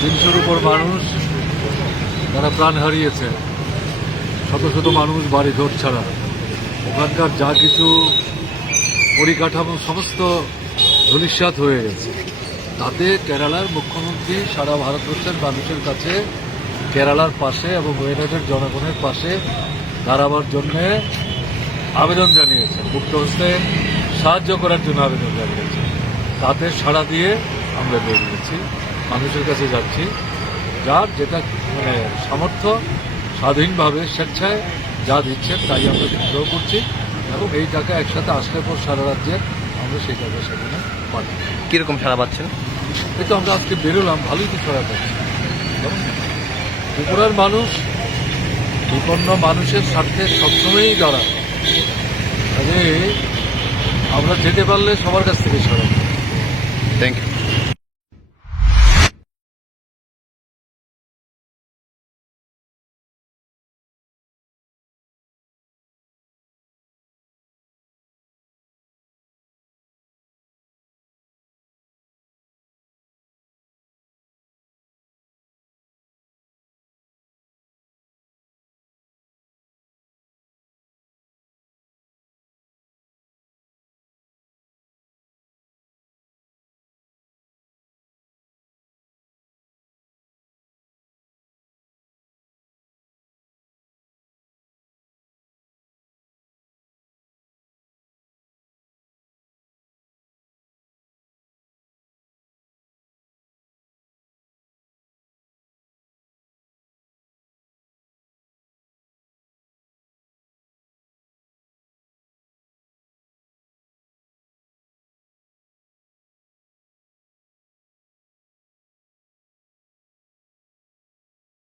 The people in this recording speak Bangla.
তিনশোর উপর মানুষ, তারা প্রাণ হারিয়েছে। শত শত মানুষ বাড়ি ঘর ছাড়া। ওখানকার যা কিছু পরিকাঠামো, সমস্ত ধূলিসাৎ হয়ে গেছে। তাতে কেরালার মুখ্যমন্ত্রী সারা ভারতবর্ষের মানুষের কাছে, কেরালার পাশে এবং ওয়েনাডের জনগণের পাশে দাঁড়াবার জন্যে আবেদন জানিয়েছে। মুক্ত হস্তে সাহায্য করার জন্য আবেদন জানিয়েছে। তাতে সাড়া দিয়ে আমরা বেরিয়েছি। মানুষের কাছে যাচ্ছি। যার যেটা মানে সামর্থ্য স্বাধীনভাবে স্বেচ্ছায় যা দিচ্ছেন তাই আমরা সংগ্রহ করছি এবং এই টাকা একসাথে আসলে পর সারা রাজ্যে আমরা সেই টাকা সেখানে পাই কীরকম সারা পাচ্ছেন? এই তো আমরা আজকে বেরোলাম ভালোই তো ছড়া পাচ্ছি। ত্রিপুরার মানুষ বিপন্ন মানুষের স্বার্থে সবসময়ই দাঁড়ায় কাজে আমরা যেতে পারলে সবার কাছ থেকে সরাবো থ্যাংক ইউ